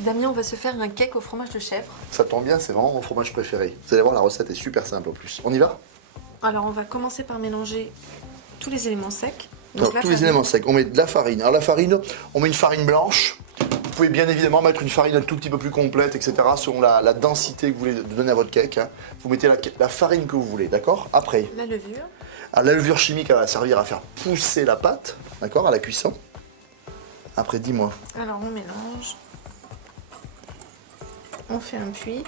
Damien, on va se faire un cake au fromage de chèvre. Ça tombe bien, c'est vraiment mon fromage préféré. Vous allez voir, la recette est super simple en plus. On y va? Alors, on va commencer par mélanger tous les éléments secs. Donc, la tous les farine. éléments secs. On met de la farine. Alors la farine, on met une farine blanche. Vous pouvez bien évidemment mettre une farine un tout petit peu plus complète, etc. selon la densité que vous voulez donner à votre cake. Hein. Vous mettez la farine que vous voulez, d'accord? Après, La levure. alors, la levure chimique, elle va servir à faire pousser la pâte, d'accord, à la cuisson. Après, dis-moi. Alors, on mélange. On fait un puits.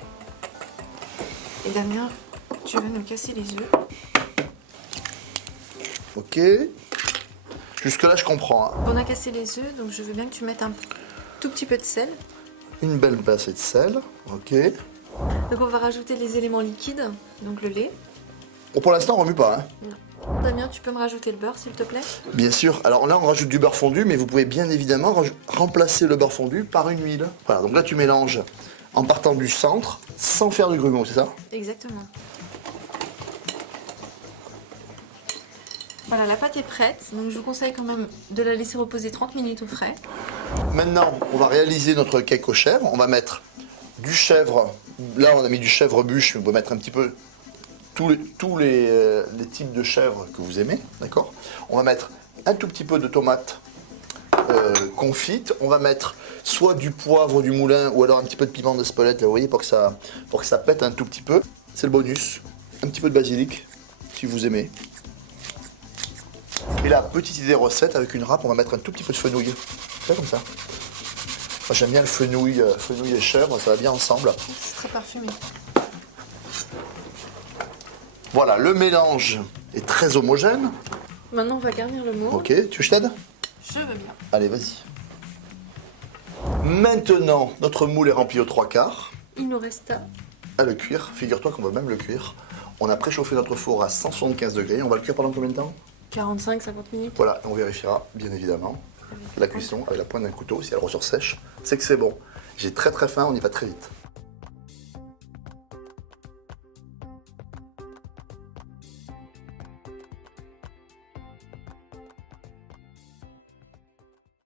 Et Damien, tu vas nous casser les œufs. Ok. Jusque-là, je comprends. Hein. On a cassé les œufs, donc je veux bien que tu mettes un tout petit peu de sel. Une belle pincée de sel. Ok. Donc, on va rajouter les éléments liquides, donc le lait. Bon, pour l'instant, on remue pas. Hein. Non. Damien, tu peux me rajouter le beurre, s'il te plaît? Bien sûr. Alors là, on rajoute du beurre fondu, mais vous pouvez bien évidemment remplacer le beurre fondu par une huile. Voilà, donc là, tu mélanges en partant du centre, sans faire du grumeau, c'est ça? Exactement. Voilà, la pâte est prête, donc je vous conseille quand même de la laisser reposer 30 minutes au frais. Maintenant, on va réaliser notre cake aux chèvres. On va mettre du chèvre. Là, on a mis du chèvre bûche, mais on peut mettre un petit peu tous les types de chèvres que vous aimez, d'accord? On va mettre un tout petit peu de tomate confite. On va mettre soit du poivre du moulin ou alors un petit peu de piment d'Espelette, là, vous voyez, pour que ça pète un tout petit peu. C'est le bonus. Un petit peu de basilic, si vous aimez. Et là, petite idée recette, avec une râpe, on va mettre un tout petit peu de fenouil. C'est comme ça. Moi, j'aime bien le fenouil et chèvre, ça va bien ensemble. C'est très parfumé. Voilà, le mélange est très homogène. Maintenant, on va garnir le moule. Ok, tu veux que je t'aide? Je veux bien. Allez, vas-y. Maintenant, notre moule est rempli aux 3/4. Il nous reste À le cuire. Figure-toi qu'on va même le cuire. On a préchauffé notre four à 175 degrés. On va le cuire pendant combien de temps? 45-50 minutes. Voilà, on vérifiera, bien évidemment, la cuisson avec la pointe d'un couteau. Si elle ressort sèche, c'est que c'est bon. J'ai très très faim, on y va très vite.